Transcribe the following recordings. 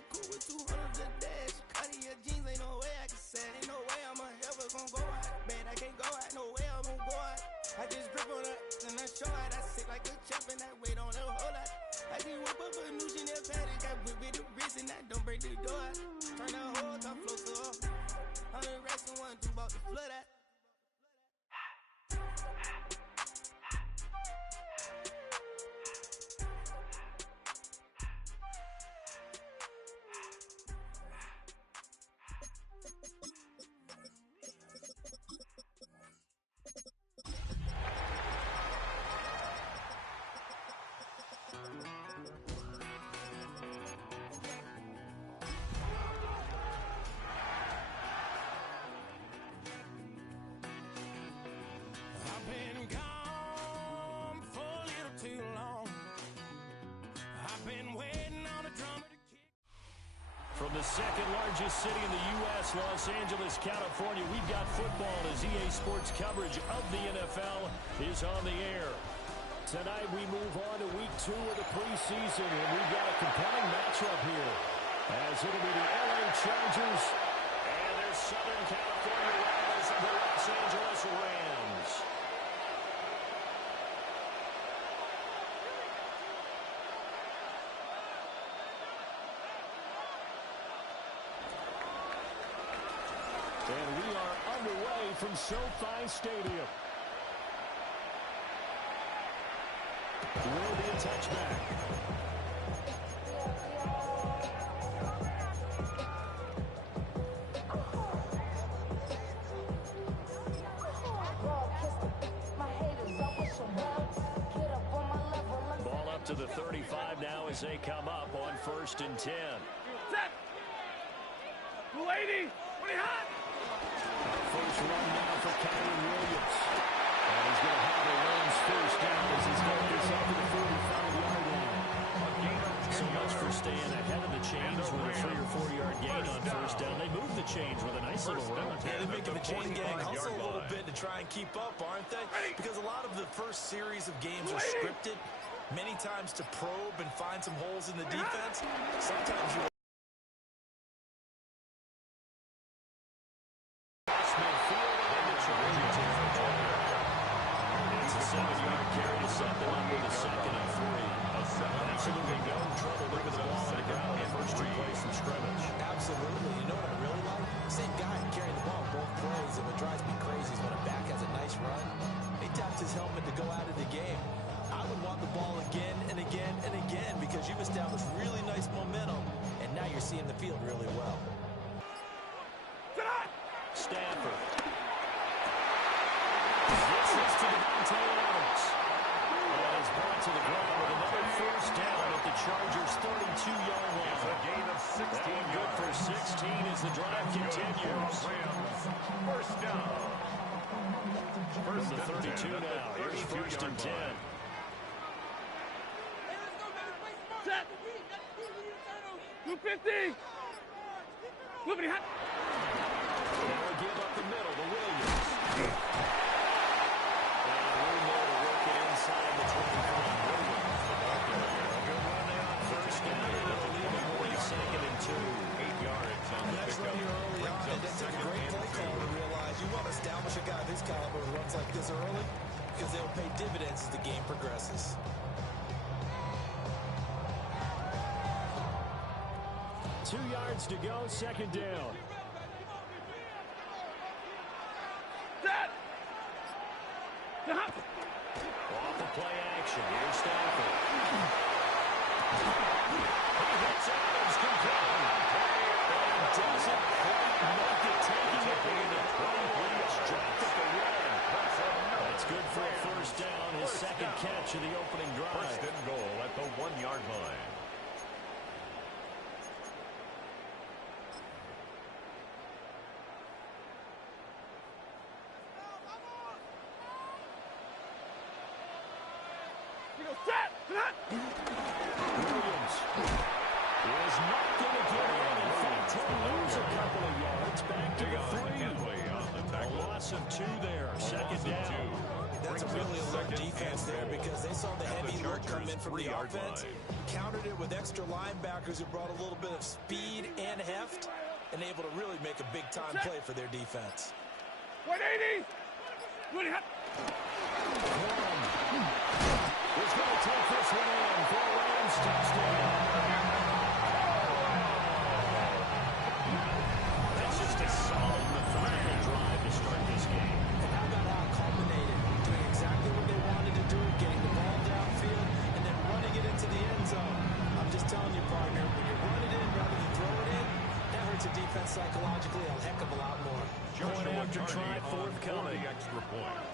a coupe with 200 the dash. Cutting your jeans, ain't no way I can say. Ain't no way I'm ever gonna go out. Man, I can't go out, no way I'm gonna go out. I just grip on her and I show out. I sit like a champ and I wait on a whole lot. I just whip up a new Chanel patty. Got whip with the wrist and I don't break the door out. Turn the whole top flow to off. I'm the rest of one, two about the flood out. From the second largest city in the U.S., Los Angeles, California, we've got football as EA Sports coverage of the NFL is on the air. Tonight we move on to week 2 of the preseason, and we've got a compelling matchup here, as it'll be the LA Chargers and their Southern California rivals, the Los Angeles Rams. And we are underway from SoFi Stadium. Will be a touchback. Ball up to the 35 now as they come up on 1st and 10. Set! 280! Pretty hot! First run now for Kyron Williams. And he's going to have the Rams first down as he's got this up to the 45-yard line. So much for staying ahead of the chains with a 3 or 4-yard gain on first down. They move the chains with a nice little run. Yeah, they're making the chain gang hustle a little bit to try and keep up, aren't they? Because a lot of the first series of games are scripted, many times to probe and find some holes in the defense. Sometimes you It's a 7-yard carry to set them up with a 2nd and 3. Absolutely no trouble moving the ball on the ground on the first 2 plays from scrimmage. Absolutely. You know what I really like? Same guy carrying the ball both plays, and what drives me crazy is when a back has a nice run, he taps his helmet to go out of the game. I would want the ball again and again and again because you've established really nice momentum, and now you're seeing the field really well. Stanford. This is to Devontae Adams. And is brought to the ground with another first down at the Chargers' 32-yard line. It's a gain of 16. Good for 16 as the drive continues. First down. First and 32 now. Here's 1st and 10. Set. 250. Flippity hot. Now we give up the middle to Williams. And room there to work it inside the 25. Williams. A good run there on first down. They'll leave it with 2nd and 2. 8 yards on the Next run here early on, and that's a great play call to realize you want to establish a guy of his caliber who runs like this early because they'll pay dividends as the game progresses. Two yards to go, 2nd down. Off the play action. Here's Stanford. He hits Adams completely. And doesn't quite make it, taking it in the 20. It's dropped at the 1. That's good for a first down. His 2nd catch of the opening drive. 1st and goal at the 1-yard line. Williams is not going to get in. In fact, he'll lose a couple of yards back to the 3. A loss of 2 there. 2nd down. That's a really alert defense there because they saw the heavy look come in from the offense, countered it with extra linebackers who brought a little bit of speed and heft, and able to really make a big-time play for their defense. 180! Who's going to take this one in for a Rams touchdown? That's just a solid, methodical drive to start this game. And how about how it culminated? Doing exactly what they wanted to do, getting the ball downfield, and then running it into the end zone. I'm just telling you, partner, when you run it in rather than throw it in, that hurts a defense psychologically a heck of a lot more. Point after try forthcoming. Extra point.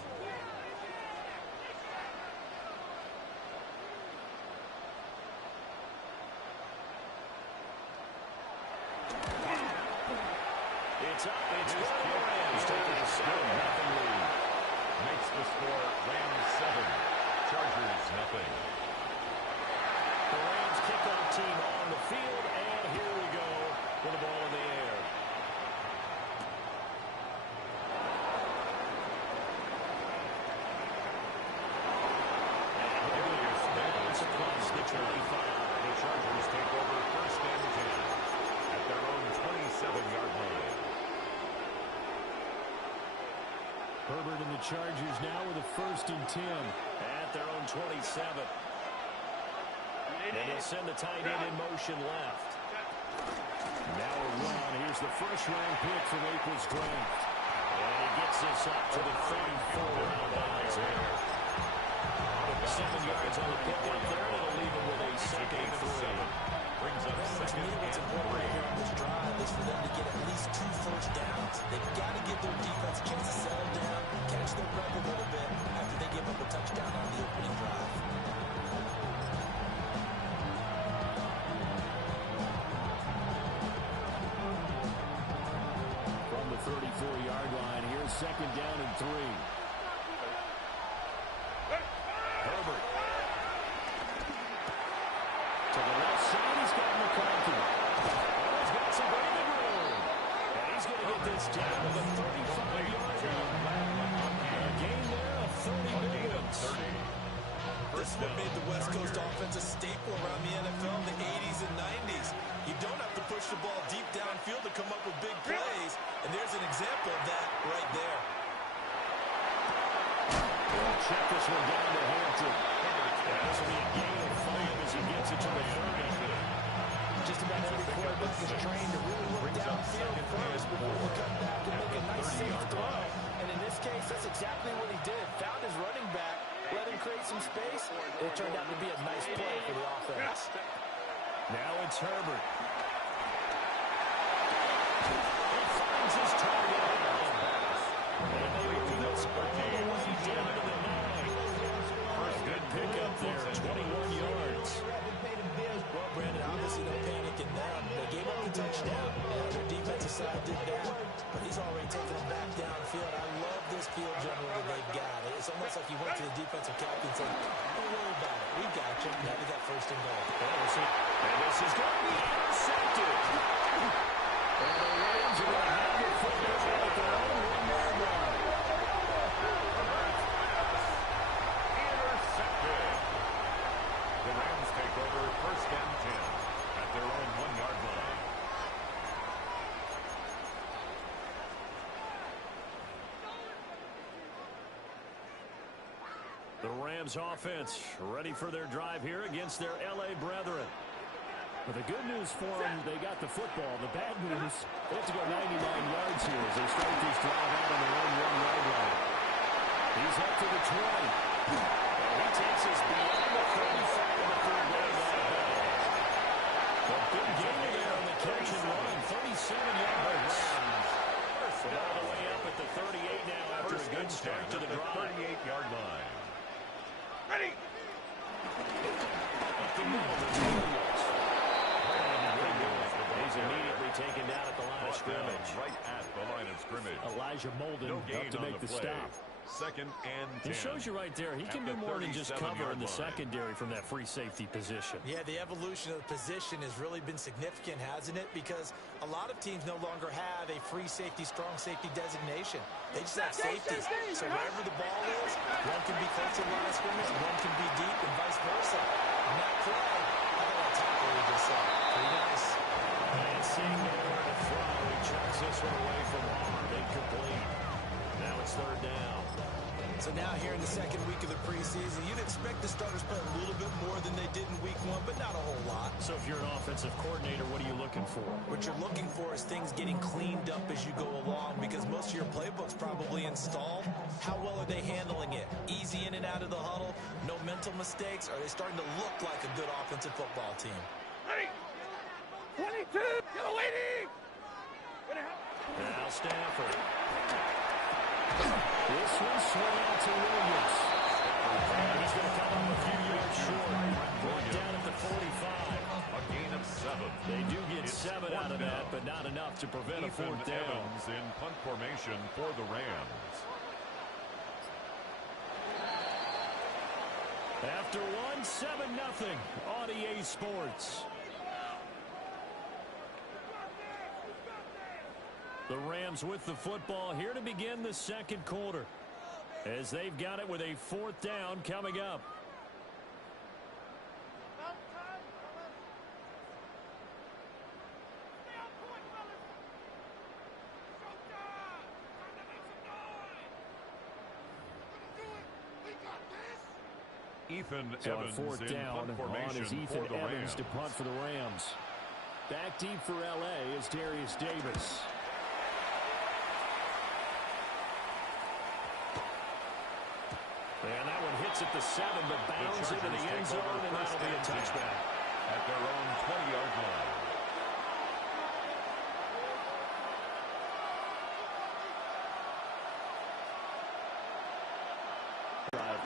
It's up. It's good. Rams taking a 7-0 lead. Makes the score Rams 7, Chargers 0. The Rams kickoff team on the field, and here we go with the ball in the air. And here it is. It's across the 25. The Chargers take over first and 10 at their own 27-yard line. Herbert and the Chargers now with a 1st and 10 at their own 27. And he'll send the tight end in motion left. Now a run. Here's the first-round pick from April's draft. And he gets this up to the 34 out of bounds there. 7 yards on the pickup there. It'll leave him with a 2nd and 3. Brings up To second me, what's and important 3. here on this drive is for them to get at least 2 first downs. They've got to give their defense a chance to settle down, catch their breath a little bit after they give up a touchdown on the opening drive. From the 34-yard line, here's 2nd down and 3. Herbert. To the left side, he's got McCarthy. Oh, he's got some breathing room. And he's going to get this down to the 35-yard line. A gain there of 30 minutes. This is what made the West Coast offense a staple around the NFL in the 80s and 90s. You don't have to push the ball deep downfield to come up with big plays, and there's an example of that right there. We'll check this one down to Hampton. This will be a gain of 5 as he gets it to the 30. Just about every quarterback is trained to really look downfield first before you come back and make a nice safe throw. And in this case, that's exactly what he did. Found his running back, let him create some space. It turned out to be a nice play for the offense. Now it's Herbert. He finds his target. And they move this all the way down to the 9. Good pickup there, 21 yards. Well, Brandon, obviously no panic in them. They gave up the touchdown, and their defensive side did that. But he's already taken them back downfield. I love this field general that they've got. It's almost like he went to the defensive captain and said, don't worry about it. We got you. Now we got 1st and goal. And this is going to be intercepted. And the Rams are going to have the football at their own 1-yard line. Intercepted. The Rams take over first and 10 at their own 1-yard line. The Rams offense ready for their drive here against their LA brethren. But the good news for them, they got the football. The bad news, they have to go 99 yards here as they start this drive out on their own 1-yard line. He's up to the 20. And he takes us beyond the 35 of the 3rd down line. A big gain there on the catch and run, 37 yards. But all the way up at the 38 now after a good start to the drive. 38-yard line. Ready. Up the middle, the Daniels. He's immediately taken down at the line of scrimmage. Right at the line of scrimmage. Elijah Molden No up gain to on make the play. stop. Second and 10. It shows you right there. He can do more than just cover in the secondary from that free safety position. Yeah, the evolution of the position has really been significant, hasn't it? Because a lot of teams no longer have a free safety, strong safety designation. They just have safety. So wherever the ball is, one can be close to the line of scrimmage, one can be deep, and vice versa. On that play, I thought that tackle we just saw. Pretty nice. And seeing nowhere to throw, he chucks this one away from hard. Incomplete. Now it's third down. So now here in the second week of the preseason, you'd expect the starters play a little bit more than they did in week one, but not a whole lot. So if you're an offensive coordinator, what are you looking for? What you're looking for is things getting cleaned up as you go along, because most of your playbook's probably installed. How well are they handling it? Easy in and out of the huddle? No mental mistakes? Are they starting to look like a good offensive football team? 22, you're waiting! Now Stafford. This one swung out to Williams. He's going to come up a few yards short. Brought down at the 45. A gain of 7. They do get 7 out of that, but not enough to prevent a fourth down. Evans in punt formation for the Rams. After one, 7-0 on EA Sports. The Rams with the football here to begin the second quarter, as they've got it with a fourth down coming up. Ethan So on Evans fourth in down, punt on formation is Ethan for the Evans Rams. to punt for the Rams. Back deep for LA is Darius Davis. And that one hits at the 7, but bounds into the end zone, and that'll be a touchback. At their own 20-yard line.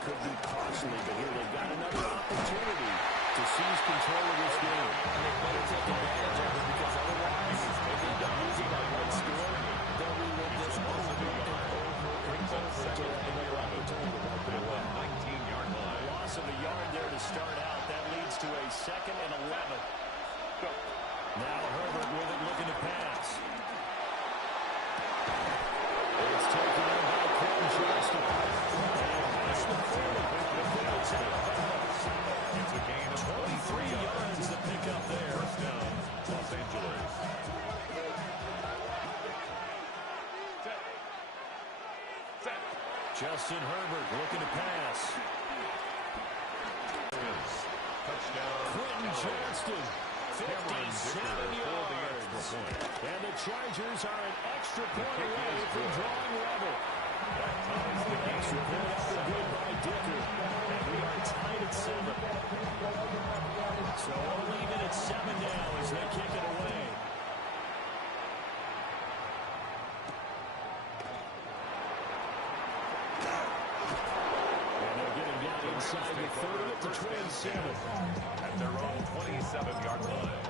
Could be costly, but here they've got another opportunity to seize control of this game. And they better take advantage of it, because otherwise, if they end up losing by one score, they'll relive this over and over and over until they have another opportunity to wipe it At away. the 19-yard line. Loss of a yard there to start out. That leads to a 2nd and 11. Now Herbert with it, looking to pass. It's taken in by Quinn Johnston. It's a gain of 23 yards to pick up there. First down, Los Angeles. Justin Herbert looking to pass. Touchdown. Quentin Johnston, 57 yards. And the Chargers are an extra point away from drawing level. Extra point up and good by Dicker. And we are tied at 7. So we'll leave it at 7 now as they kick it away. And they're getting down inside the 30 to 27. At their own 27-yard line.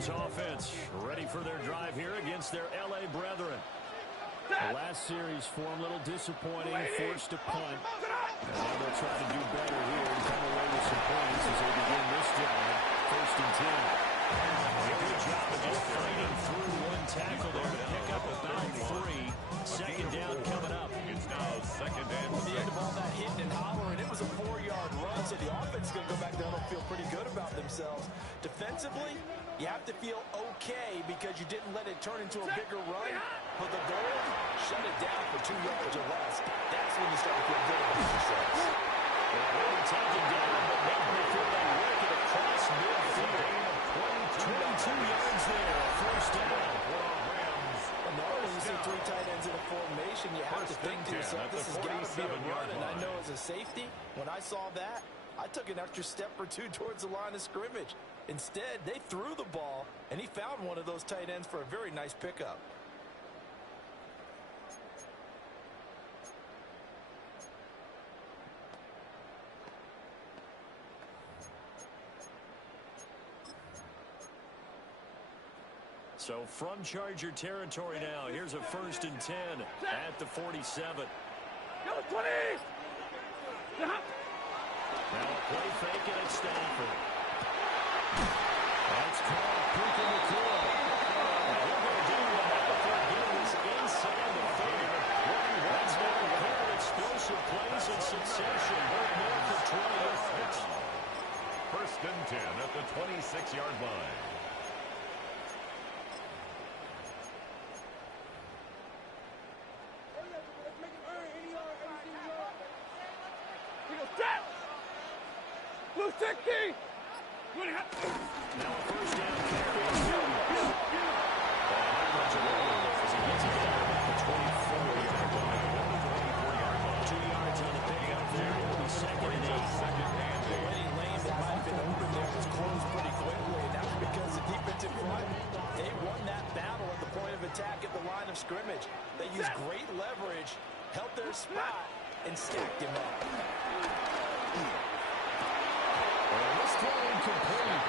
Offense ready for their drive here against their LA brethren. The last series for them a little disappointing, forced to punt. And now they'll try to do better here and come away with some points as they begin this drive. 1st and 10. A good job of just fighting through one tackle there to pick up about 3. 2nd down coming up. It's now 2nd and 6. The end of all that hitting and hollering, it was a 4-yard run, so the offense is going to go back down and feel pretty good about themselves. Defensively, you have to feel okay because you didn't let it turn into a bigger run. But the goal, shut it down for 2 yards or less. That's when you start to feel good about yourselves. They were taken down, but now they feel they work it across midfield. 22 yards there, 1st down. Normally when you see 3 tight ends in a formation, you have to think to yourself, this has got to be a run. And I know as a safety, when I saw that, I took an extra step or two towards the line of scrimmage. Instead, they threw the ball, and he found one of those tight ends for a very nice pickup. So from Charger territory now, here's a 1st and 10 at the 47. Go 20! Now a play fake and it's Stanford. That's caught. Puka Nakua. Now we're going to do that before getting this inside the 30. That's now a pair of explosive plays in succession. More for 20 yards. 1st and 10 at the 26-yard line. Blue 60! Now a 1st down carry. As he gets it down at the 24-yard line. 2 yards on the pickup there. It'll be 2nd and 8. Any lane that might have been open there was closed pretty quickly, and that's because the defensive front, they won that battle at the point of attack at the line of scrimmage. They used great leverage, held their spot, and stacked him up. This throw incomplete.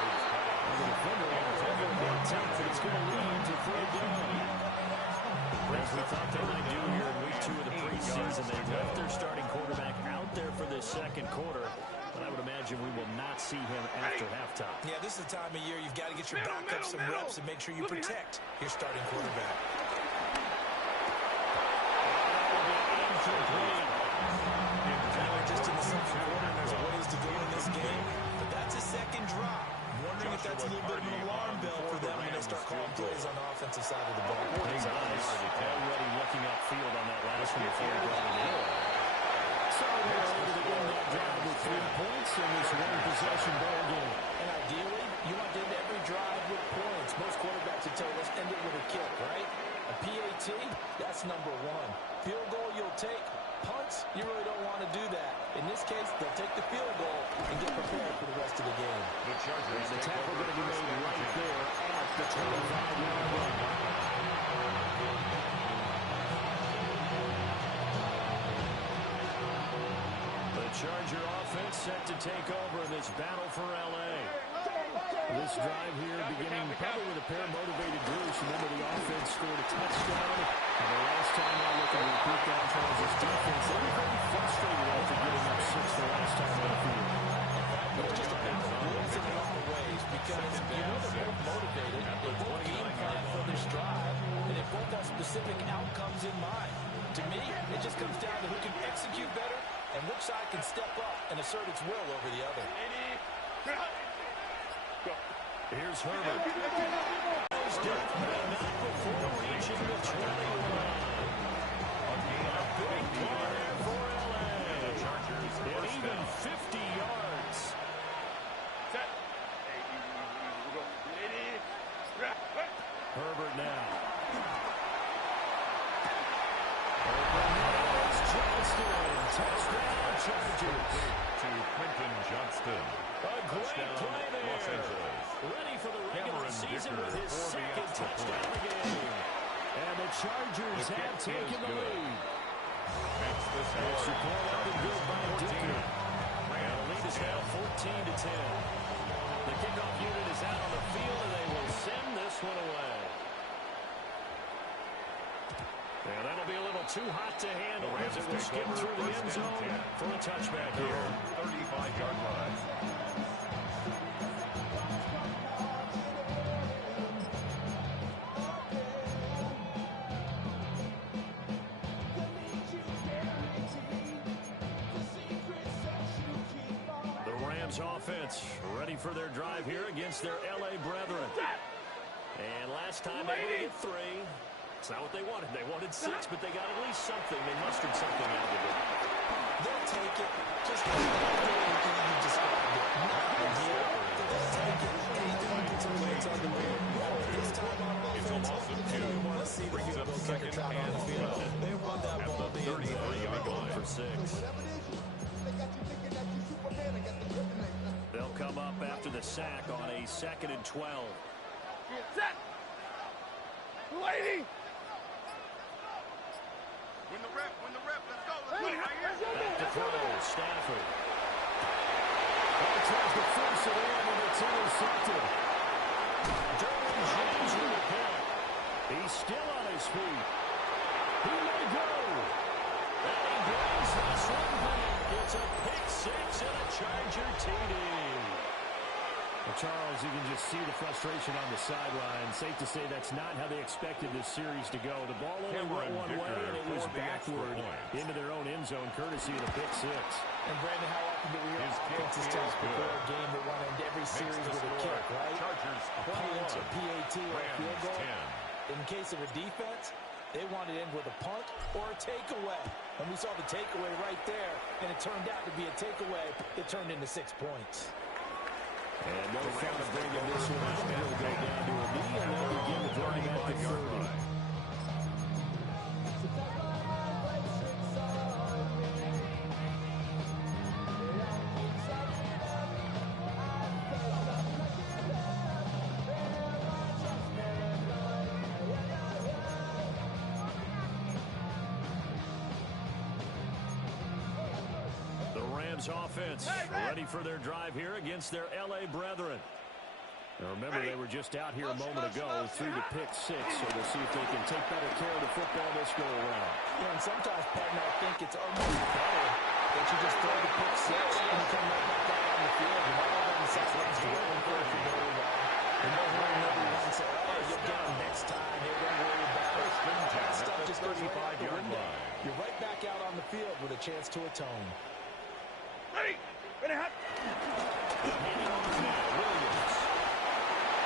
The defender on the attempt, and it's going to lead to 3rd down. As we thought they might do here in week 2 of the preseason, they left their starting quarterback out there for this 2nd quarter. But I would imagine we will not see him after halftime. Yeah, this is the time of year you've got to get your backup some reps and make sure you protect your starting quarterback. We're just in the 2nd quarter, and there's ways to go in this game, but that's a 2nd drop. Wondering if that's a little bit of an alarm bell for them when they start calling plays on the offensive side of the ball. His eyes already looking upfield on that last one before he brought it in. So they're able to win that drive with 3 points in this one-possession ball game. And ideally, you want to end every drive with points. Most quarterbacks would tell you, let's end it with a kick, right? A PAT, that's number 1. Field goal you'll take. Punts, you really don't want to do that. In this case, they'll take the field goal and get prepared for the rest of the game. The Chargers the tackle going to be made right there at the 25-yard line. The Charger offense set to take over in this battle for LA. This drive here beginning probably with a pair of motivated groups. Remember, the offense scored a touchdown. And the last time I look at repeat that Chargers defense, they were very frustrated after getting up 6 the last time on the field. It's just a battle of wins in a lot of ways because you know they're both motivated. They both game plan for this drive, and they both have specific outcomes in mind. To me, it just comes down to who can execute better and which side can step up and assert its will over the other. Here's Herbert. Not before reaching the 20-line. A big play for LA. And even 50 yards. Herbert now. Touchdown, Chargers. To Quentin Johnston. A great play there. Ready for the regular season with his 2nd touchdown of the game. And the Chargers have taken the lead. Support up and good by Dicker. And the lead is now 14-10. The kickoff unit is out on the field, and they will send this one away. And that'll be a little too hot to handle as it will skip through the end zone for a touchback here. 35-yard line. The Rams offense ready for their drive here against their LA brethren. And last time they were at 3. It's not what they wanted. They wanted 6, but they got at least something. They mustered something out of it. They'll take it. Just like anything you described it. Not ideal. They'll take it. Anything you get some points on the board. This time on offense, they want to see the field goal kicker trot on the field. They want that ball to be in the 33-yard line for 6. Whatever it is, they got you thinking that you Superman. I got the the sack on a 2nd and 12. Set. Lady. Win the rep, let's go, Hey, right here. Back to throw, Stafford. He tries to force it in, and it's intercepted. Derwin James with the pick. He's still on his feet. He may go. And he brings this one back. It's a pick six and a Charger TD. Well, Charles, you can just see the frustration on the sideline. Safe to say that's not how they expected this series to go. The ball only went one way, and it was backward into their own end zone, courtesy of the pick six. And, Brandon, how often do we hear offenses tell us before a game they want to end every series with a kick, right? Chargers a punt, a PAT, or a field goal. 10. In case of a defense, they wanted to end with a punt or a takeaway. And we saw the takeaway right there, and it turned out to be a takeaway that turned into 6 points. And no foul to bring him this one. He'll go down to a knee, and they'll begin the drive at the 30. Offense ready for their drive here against their LA brethren. Now remember, they were just out here a moment ago through the pick six, so we'll see if they can take better care of the football this go around. Yeah, and sometimes, partner, I think it's almost better that you just throw the pick six and you come right back out on the field. You might have on the sidelines to go in first and go around. And no worry, everyone say, oh, you'll get them next time. Hey, don't worry about it. That stuff just goes right out the window. You're right back out on the field with a chance to atone. Ready. Ready, hot. Williams.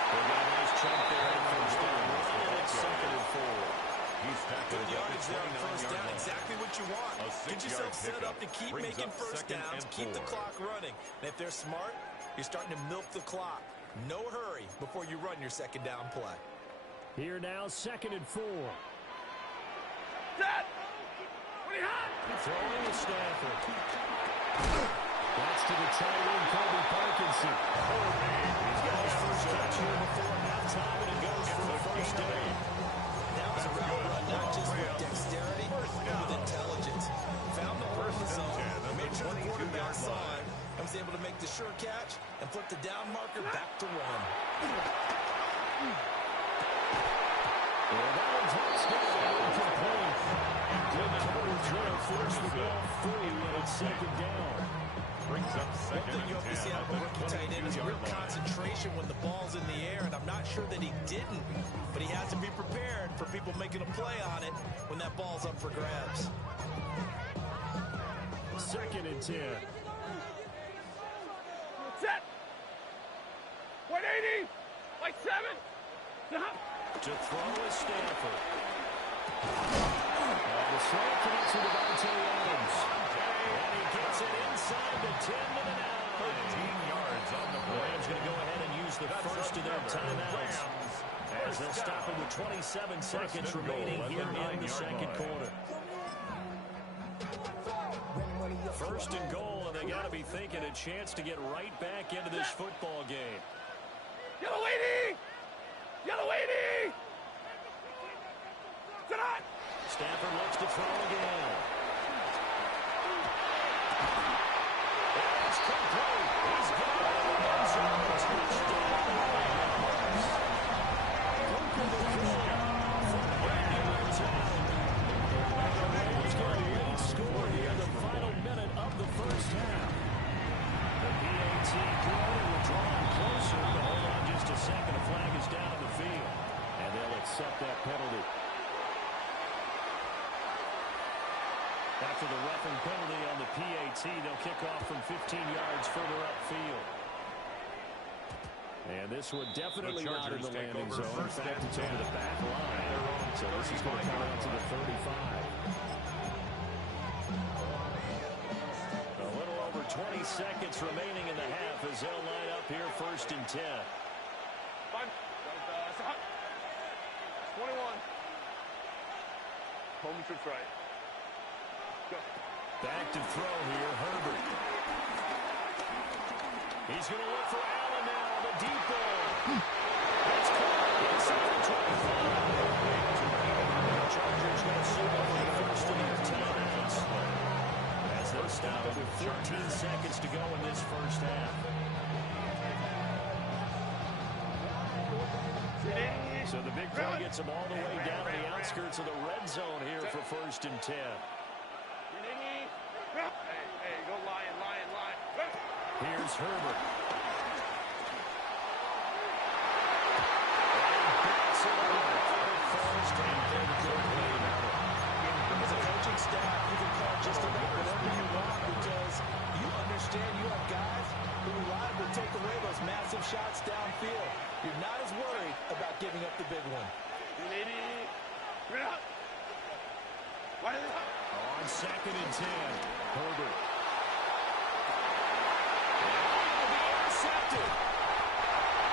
They got a nice chunk there on first down. It's 2nd and 4. He's tackled. Good yardage there on first down. Exactly what you want. Get yourself set up to keep making first downs. Keep the clock running. And if they're smart, you're starting to milk the clock. No hurry before you run your 2nd down play. Here now, 2nd and 4. Set. Ready, hot. Throwing to Stafford. That's to the tight end, Kobe Parkinson. He's got his first catch here before halftime, and it goes for the first down. That was a route run, not just with dexterity, but with intelligence. Found the hole in the zone, made sure the quarterback saw it, and was able to make the sure catch and flip the down marker back to run. Well, that one's touchdown, incomplete. Good coverage there, forced the ball free, and it's 2nd down. Brings up 2nd One thing you have to see out of a rookie tight end is real concentration when the ball's in the air, and I'm not sure that he didn't, but he has to be prepared for people making a play on it when that ball's up for grabs. 2nd and 10. Set. 180. Like 7. Stop. To throw is Stafford. And the slant connects with Devontae Adams. And he gets it inside the 10 to the 9. 13 yards on the play. Rams going to go ahead and use the first of their timeouts, as they'll stop it with 27 seconds remaining here in the 2nd quarter. 1st and goal, and they got to be thinking a chance to get right back into this football game. Yellow lady. Yellow lady. Sit on. Stafford looks to throw again. It's complete. He's got it in the end zone. Touchdown. Rams got a late score here in the final minute of the first half. The PAT going will draw him closer, but hold on just a second. A flag is down on the field, and they'll accept that penalty. After the roughing penalty on the PAT, they'll kick off from 15 yards further upfield. And this one definitely not in the landing zone. In fact, it's over the back line. So this is going to come out to the 35. A little over 20 seconds remaining in the half as they'll line up here 1st and 10. Fine. 21. Home to try. Go. Back to throw here, Herbert. He's going to look for Allen now, the deep ball. It's caught inside the 25. The Chargers going to sue over the first of their timeouts. As they're stopped with 13 seconds to go in this first half. So the big play gets them all the way down to the outskirts of the red zone here for 1st and 10. Hey, go Lion. Here's Herbert. As a coaching staff, you can call just about whatever you want because you understand you have guys who reliably take away those massive shots downfield. You're not as worried about giving up the big one. On 2nd and 10, Herbert. Intercepted.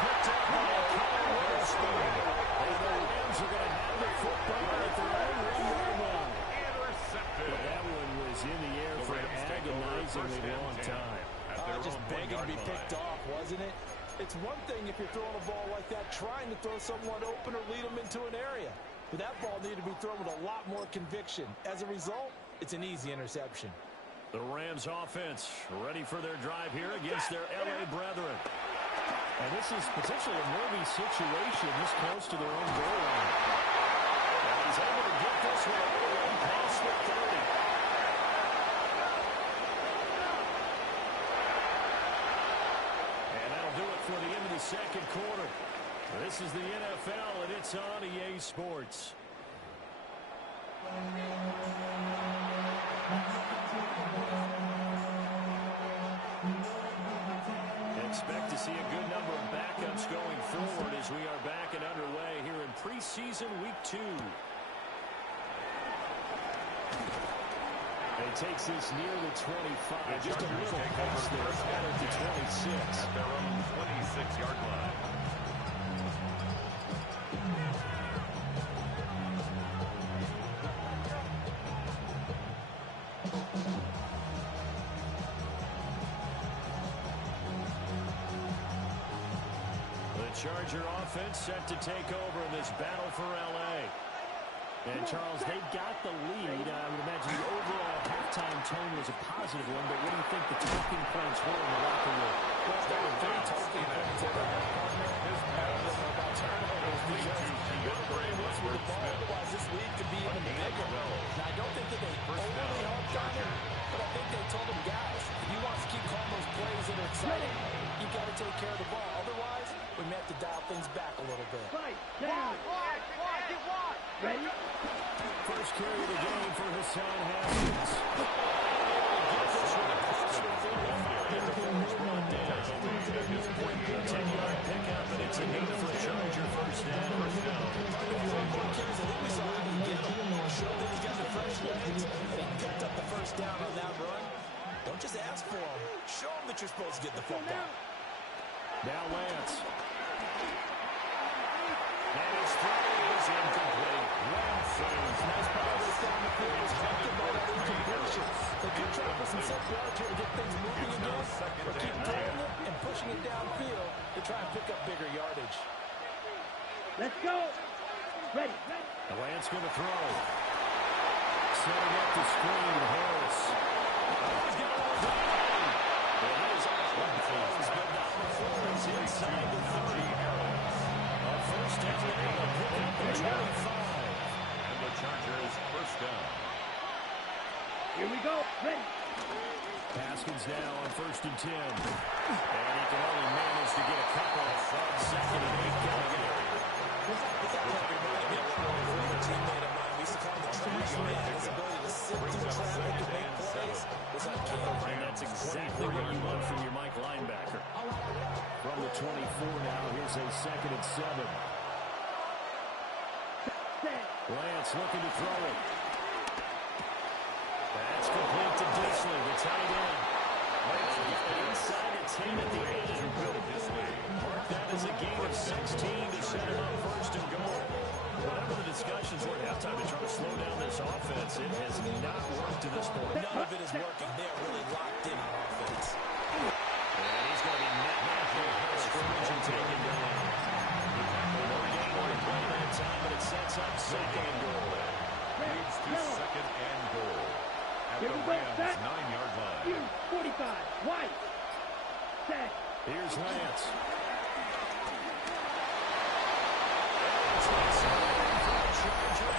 Picked up by Kyle Witherspoon. And the Rams are going to have the football at their own 1-yard line. But that one was in the air for an agonizingly long time. Just begging to be picked off, wasn't it? It's one thing if you're throwing a ball like that, trying to throw someone open or lead them into an area. But that ball needed to be thrown with a lot more conviction. As a result, it's an easy interception. The Rams offense ready for their drive here against their LA brethren. And this is potentially a nervy situation this close to their own goal line. And he's able to get this one all the way past the 30. And that'll do it for the end of the second quarter. This is the NFL, and it's on EA Sports. Expect to see a good number of backups going forward as we are back and underway here in preseason week 2. It takes this near the 25, just a little past there, added to 26. At their own 26-yard line. Charger offense set to take over in this battle for LA. And Charles, they've got the lead. I would imagine the overall halftime tone was a positive one, but what do you think the talking points were in the locker room? Well, there were 3 talking points at the half, about turnovers because everybody was with the ball. Otherwise, this lead could be even bigger. Now, I don't think that they overly harped on it, but I think they told them, guys, if you want to keep calling those plays that are exciting, you've got to take care of the ball. Otherwise, we may have to dial things back a little bit. Ready? First carry of the game for Hassan Haskins. Gets 10-yard pickup, and it's a need for a Charger first down. Show that he's got the fresh legs, and he picked up the first down on that run. Don't just ask for him. Show him that you're supposed to get the football. Now Lance. And his throw is incomplete. Nice progress down the field. Was affected by that incompletion. They could try to put some set yards here to get things moving again, or keep throwing it and pushing it downfield to try and pick up bigger yardage. Let's go. Ready. The Lance going to throw. Setting up the screen, Harris. He's got all day. It is off the close, but not before it's inside the 30. A first down, and they'll pick up the 25. And the Chargers first down. Here we go. Ready. Haskins now on 1st and 10. And he can only manage to get a couple from 2nd and 8 coming in. That reminded me of a former teammate of mine. We used to call him the trash man. His ability to sit through traffic and make plays was uncanny. And that's exactly what you want from your Mike linebacker. From the 24 now, here's a 2nd and 7. Lance looking to throw it. That's complete to Disley, the tight end. Lance inside the 10 at the end. Mark that as a gain of 16 to set it up 1st and goal. Whatever the discussions were at halftime to try to slow down this offense, it has not worked to this point. None of it is working. They're really locked in on offense. And he's going to be sets up second and goal. Leads to second and goal at the Rams' 9-yard line. 45, White. Set. Here's Lance.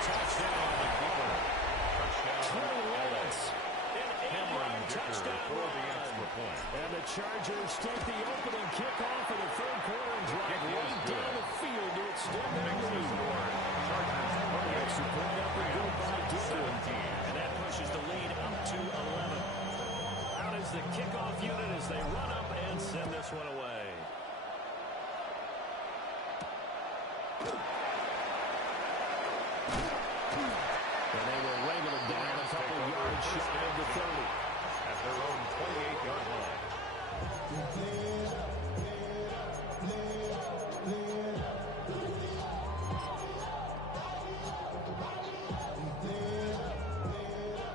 Touchdown. Trey Lance. An 8-yard touchdown for the extra point. And the Chargers take the opening kickoff of the third quarter and drive right down the field to extend their lead. The extra point up and good by Dicker. And that pushes the lead up to 11. Out is the kickoff unit as they run up and send this one away. And they will wrangle it down a couple yards shy of the 30. At their own 28-yard line.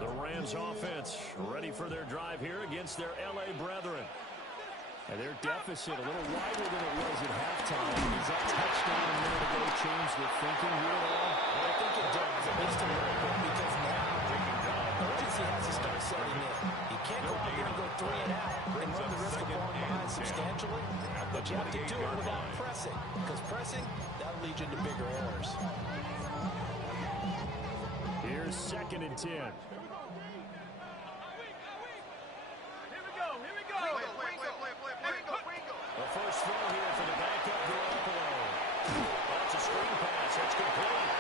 The Rams offense ready for their drive here against their LA brethren. And their deficit a little wider than it was at halftime. Does that touchdown a minute ago change the thinking here at all? Well, I think it does, at least a little bit, because now urgency has to start setting in. You can't go out there and go 3 and out and run the risk of falling behind substantially. But you have to do it without pressing, because pressing, that'll lead you into bigger errors. Here's 2nd and 10. The first throw here for the backup Garoppolo. That's a screen pass. That's complete.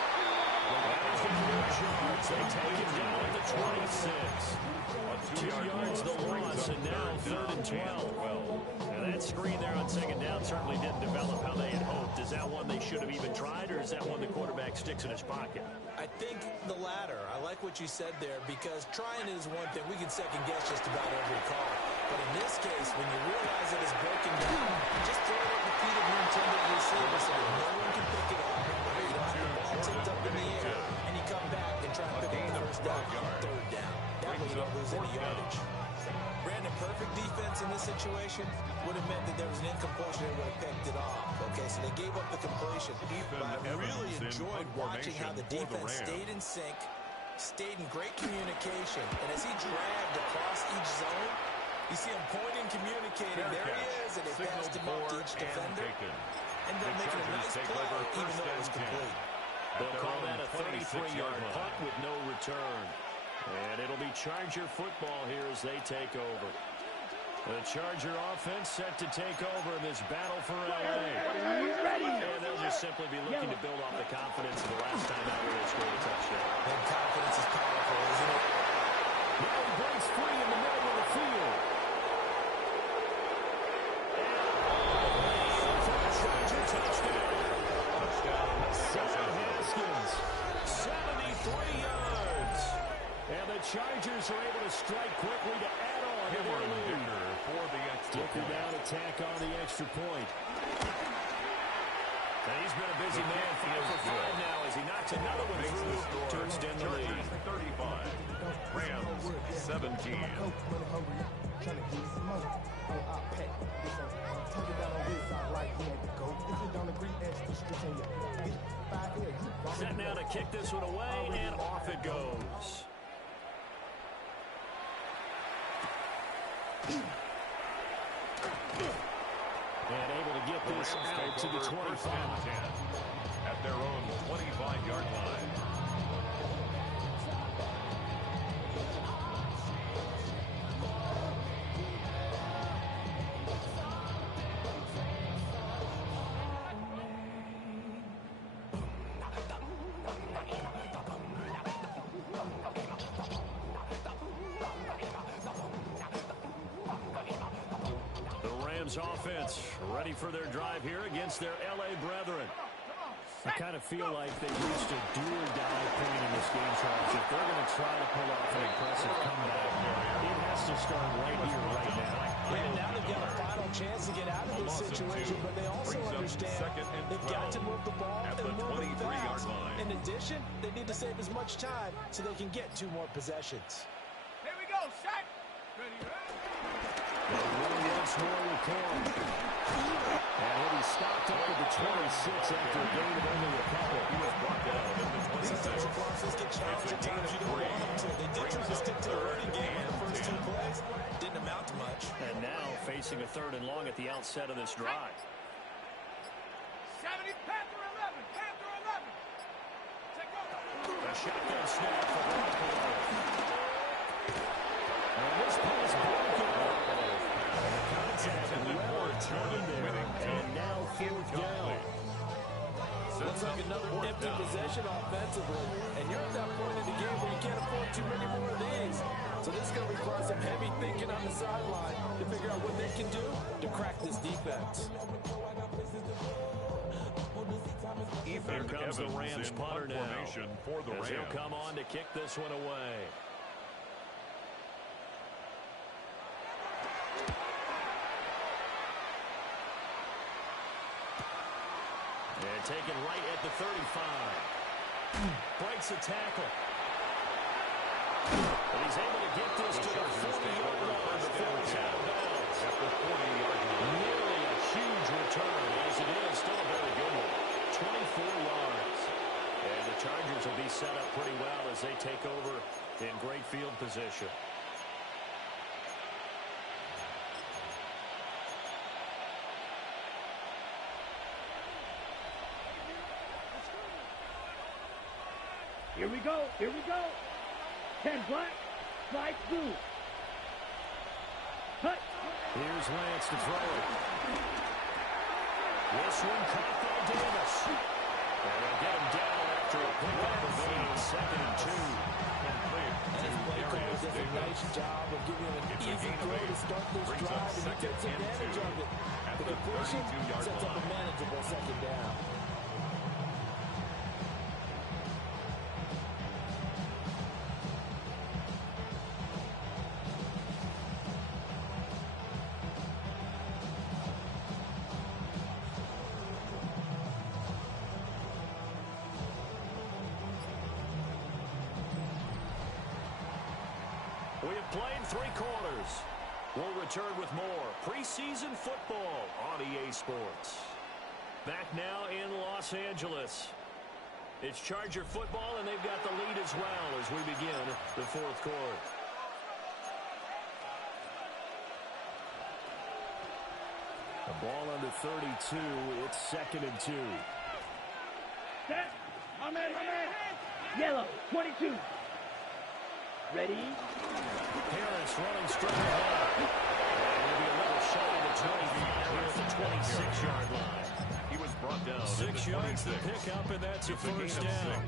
That is the 4 yards. They take it down at the 26. 2 yards the loss, and now 3rd and 12. And that screen there on 2nd down certainly didn't develop how they had hoped. Is that one they should have even tried, or is that one the quarterback sticks in his pocket? I think the latter. I like what you said there, because trying is one thing. We can second guess just about every call. But in this case, when you realize that it's broken down, just throw it at the feet of your intended receiver so that no one can pick it up. You don't have the ball tipped up in the air, and you come back and try to pick up the first down on 3rd down. That way you don't lose any yardage. Brandon, perfect defense in this situation would have meant that there was an incompletion and would have picked it off. Okay, so they gave up the completion. But I really enjoyed watching how the defense stayed in sync, stayed in great communication, and as he dragged across each zone, you see him pointing, communicating. There he is, and they passed him up to each defender. And then making a nice play, even though it was complete. They'll call that a 33-yard punt with no return. And it'll be Charger football here as they take over. The Charger offense set to take over in this battle for LA. And they'll just simply be looking to build off the confidence of the last time out where they scored a touchdown. And confidence is powerful, isn't it? Now he breaks free in the middle of the field. Chargers are able to strike quickly to add on to their lead. For the extra Dicker down attack on the extra point. And he's been a busy man, 5 for 5 now as he knocks another one through to extend the lead. 35, Rams 17. Set now to kick this one away, and off it goes. And able to get this out to the 25. At their own 25-yard line. Offense ready for their drive here against their LA brethren. I kind of feel like they reached a do-or-die point in this game, Charles. If they're going to try to pull off an impressive comeback, it has to start right here, right now. Yeah, now they've got a final chance to get out of this situation, but they also understand they've got to move the ball and move it fast. In addition, they need to save as much time so they can get 2 more possessions. Here we go, set. Ready, ready. They run once more with Cam. And he'll be stopped up at the 26 after a gain of only a couple. He was brought down in the 26. These touch losses get challenged at times you don't want them to. They did try to stick to the running game in the first 2 plays. Didn't amount to much. And now facing a 3rd and long at the outset of this drive. 70, Panther 11, Panther 11. Take over. A shotgun snap for Rockwell. And this pass broken. Contact well returned there. And now 4th down. Looks like another empty possession offensively. And you're at that point in the game where you can't afford too many more of these. So this is going to require some heavy thinking on the sideline to figure out what they can do to crack this defense. Here comes the Rams punter now. For the Rams. He'll come on to kick this one away. And taken right at the 35. Breaks a tackle. And he's able to get this to the 40-yard line before he's out of bounds. At the 40-yard line. Nearly a huge return, as it is. Still a very good one. 24 yards. And the Chargers will be set up pretty well as they take over in great field position. Here we go. Here we go. 10 black, 5 blue. Cut. Here's Lance to throw it. This one caught by Davis. And they'll get him down after a pickup of 2nd and 2. And his play caller does a nice job of giving him an easy throw to start this drive, and he takes advantage of it. The completion sets up a manageable 2nd down. We have played 3 quarters. We'll return with more preseason football on EA Sports. Back now in Los Angeles. It's Charger football, and they've got the lead as well as we begin the 4th quarter. The ball under 32. It's 2nd and 2. Set. I'm in. Yellow, 22. Ready? Harris running straight ahead. And it'll be a little shy of the 25 here at the 26-yard line. He was brought down. 6 yards to pick up, and that's a 1st down.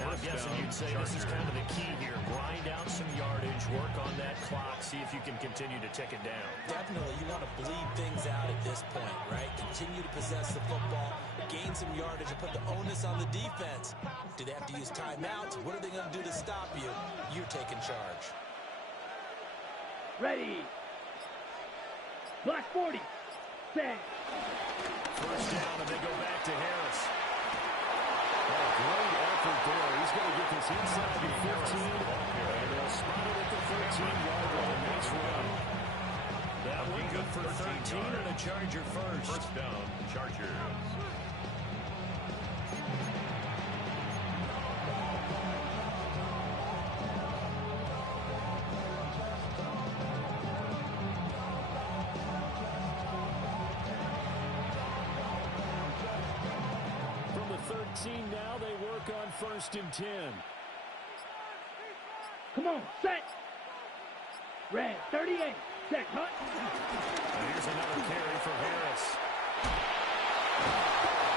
And I'm guessing you'd say this is kind of the key here. Grind out some yardage, work on that clock, see if you can continue to tick it down. Definitely, you want to bleed things out at this point, right? Continue to possess the football, gain some yardage, and put the onus on the defense. Do they have to use timeouts? What are they going to do to stop you? You're taking charge. Ready. Black 40. Set. 1st down, and they go back to Harris. Great effort there. He's going to get this inside the 15, and they'll spot it at the 13-yard line. Nice run. That one good for 13 and a Charger first. 1st down, Chargers. From the 13 now, they work on 1st and 10. Come on, set. Red, 38. Set, cut. And here's another carry for Harris.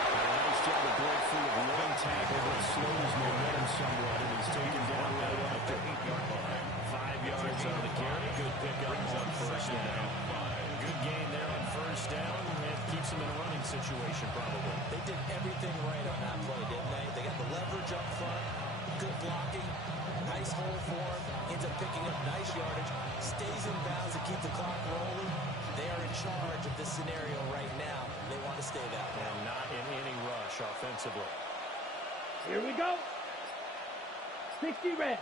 A nice job to break free of one tackle that slowed his momentum somewhat, and he's taken down right at the 8-yard line. 5 yards on the carry. Good pickup on 1st down. Good gain there on 1st down. It keeps him in a running situation, probably. They did everything right on that play, didn't they? They got the leverage up front, good blocking, nice hole for him, ends up picking up nice yardage, stays in bounds to keep the clock rolling. They are in charge of this scenario right now. They want to stay that way. And not in any rush offensively. Here we go. 60 red.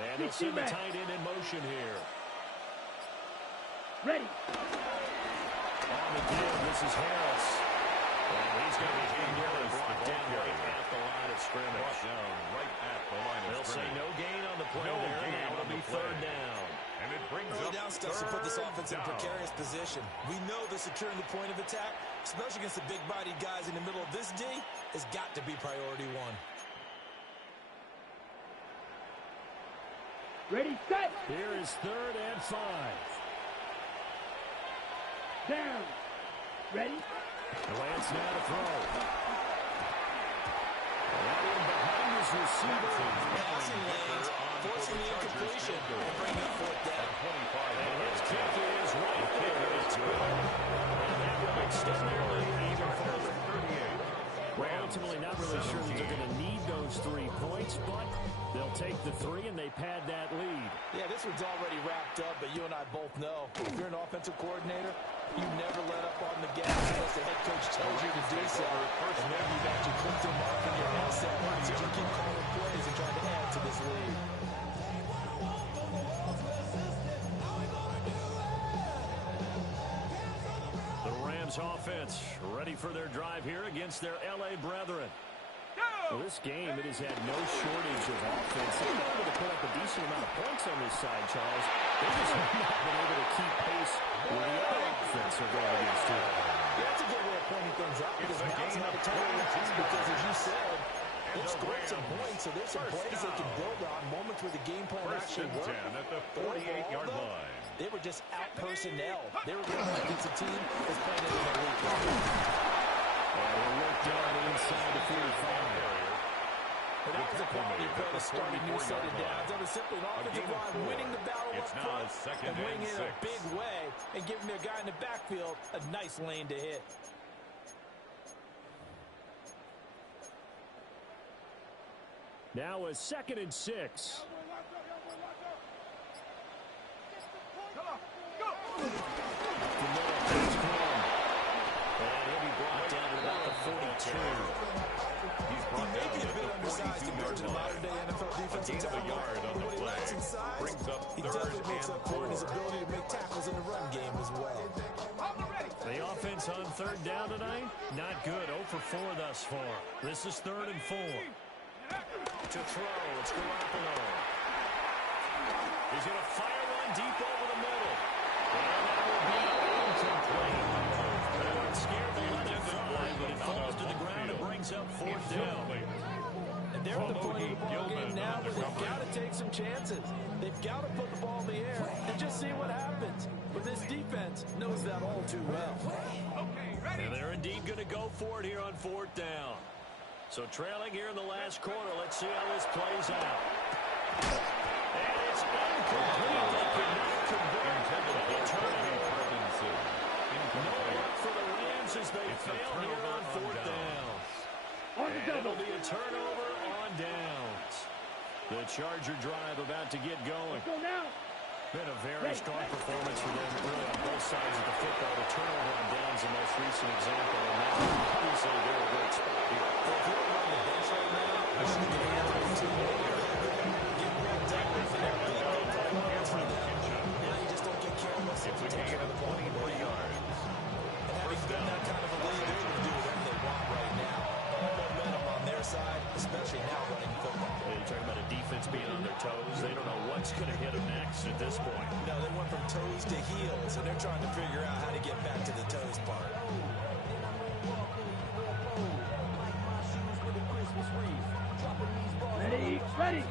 And they'll send the tight end in motion here. Ready. On the give, this is Harris. And he's going to be nearly brought down right at the line of scrimmage. Right at the line of They'll say scrimmage. no gain on the play No there. gain Now on it'll be the play. third down. And it brings Early up down steps to put this third offense in a down. precarious position. We know that securing the point of attack, especially against the big-bodied guys in the middle of this D, has got to be priority one. Ready, set. Here is 3rd and 5. Down. Ready. Lance now to throw. Right in behind his receiver. Passing lanes, forcing the incompletion, and bringing up 4th down. And his kick is right there. It's good. And that will extend their lead even further. Well, ultimately not really sure that they're going to need those 3 points, but they'll take the 3 and they pad that lead. Yeah, this one's already wrapped up, but you and I both know if you're an offensive coordinator, you never let up on the gas unless the head coach tells you to do so. And maybe you've actually clicked a mark in your headset so you keep calling plays and trying to add to this lead. The Rams offense ready for their drive here against their LA brethren. Well, this game, it has had no shortage of offense. They've been able to put up a decent amount of points on this side, Charles. They just have not been able to keep pace with the other offense they're going against here. Yeah, that's a good way of pointing things out because now it's not a total loss because, as you said, they've scored some points, so there's some plays they can build on, moments where the game plan actually worked. At the 48-yard line. They were just out-personnel. They were going against a team that's playing in the league. And they work down inside the 45. But that was a quality play to start a new set of downs. That was simply an offensive line winning the battle up front and winning it in a big way and giving their guy in the backfield a nice lane to hit. Now a 2nd and 6. And he'll be brought down to about the 42. He's brought He may down be a at bit the undersized compared to the 42-yard line. modern-day NFL defensive Gain of a tackle. yard on the When he play. lacks in size, Brings up he 3rd definitely makes and up for it in his 4. ability to make tackles in the run game as well. The offense on 3rd down tonight, not good. 0 for 4 thus far. This is 3rd and 4. To throw, it's Garoppolo. He's going to fire one deep over the middle. And that will be incomplete. They weren't scared to let it fly, but it falls to the ground and brings up 4th down. And they're at the point of the ball game now where they've got to take some chances. They've got to put the ball in the air and just see what happens. But this defense knows that all too well. And they're indeed going to go for it here on 4th down. So trailing here in the last quarter, let's see how this plays out. And it's incomplete. They could not convert the turnover. No luck for the Rams as they fail here on 4th down. And it'll be a turnover on downs. The Charger drive about to get going. Go now. Been a very strong performance for them, really, on both sides of the football. The turnover on downs, the most recent example. And now, obviously, they're a great spot here. If you're on the bench right now, you should be getting out of the team. Get rid of and everything they put in hands for them. Now you just don't get careless. It's a gain of 24 yards. And having been that kind of a lead, they're going to do whatever they want right now. All momentum on their side, especially now running football. You're talking about a defense being on their toes. They don't know what's going to hit them next at this point. No, they went from toes to heels, and they're trying to figure out how to get back to the toes part. Ready, ready.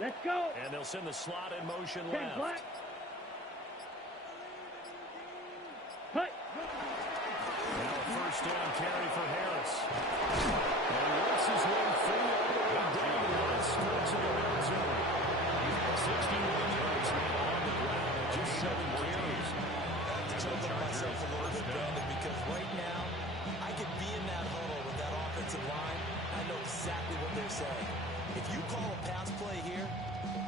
Let's go. And they'll send the slot in motion 10 left. black. Cut. Now a 1st down carry for Harris. And he works his way free all the way down the line, skirts of the red zone. He's got 61 yards now on the ground and just 7 carries. I have to choke on myself a little bit, Brandon, because right now, I could be in that huddle with that offensive line. I know exactly what they're saying. If you call a pass play here,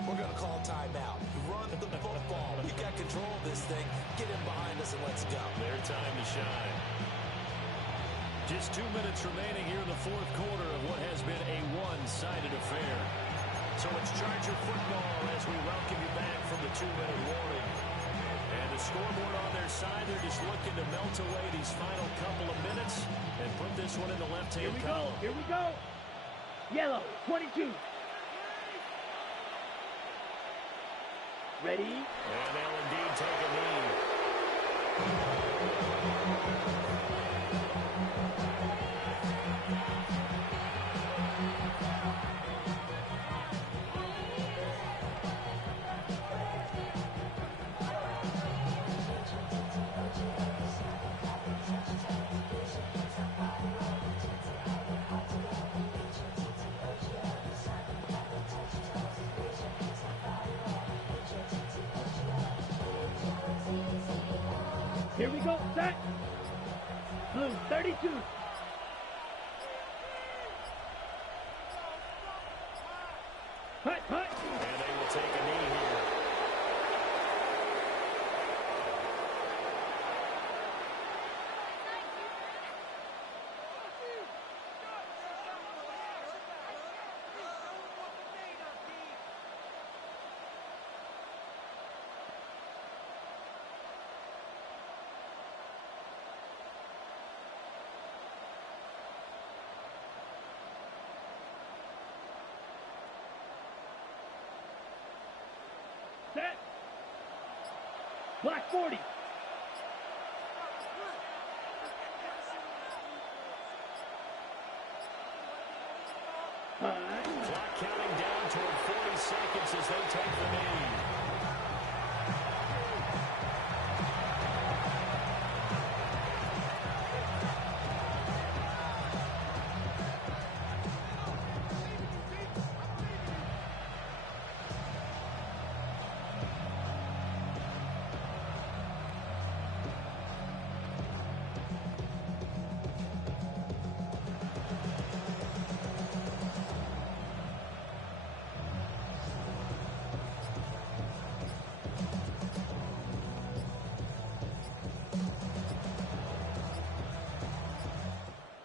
we're going to call timeout. Run the football. We got control of this thing. Get in behind us and let's go. Their time to shine. Just 2 minutes remaining here in the 4th quarter of what has been a one-sided affair. So it's Charger Georgia football as we welcome you back from the 2-minute warning. And the scoreboard on their side, they're just looking to melt away these final couple of minutes and put this one in the left-hand column. Here we go. Yellow, 22. Ready? And they'll indeed take a knee. Here we go, set. Blue, 32. Hut, hut. And they will take a knee here. Set. Black 40. Clock counting down toward 40 seconds as they take the knee.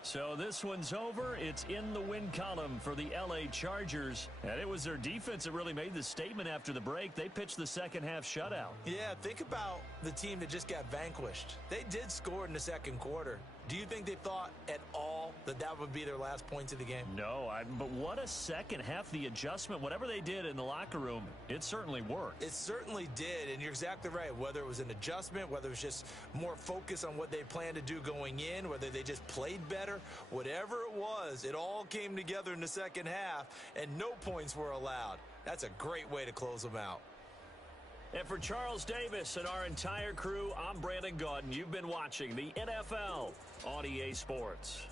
So this one's over. It's in the win column for the LA Chargers. And it was their defense that really made the statement after the break. They pitched the second half shutout. Yeah, think about the team that just got vanquished. They did score in the second quarter. Do you think they thought at all that that would be their last points of the game? No, but what a second half. The adjustment, whatever they did in the locker room, it certainly worked. It certainly did, and you're exactly right. Whether it was an adjustment, whether it was just more focus on what they planned to do going in, whether they just played better, whatever it was, it all came together in the second half, and no points were allowed. That's a great way to close them out. And for Charles Davis and our entire crew, I'm Brandon Gaudin. You've been watching the NFL on EA Sports.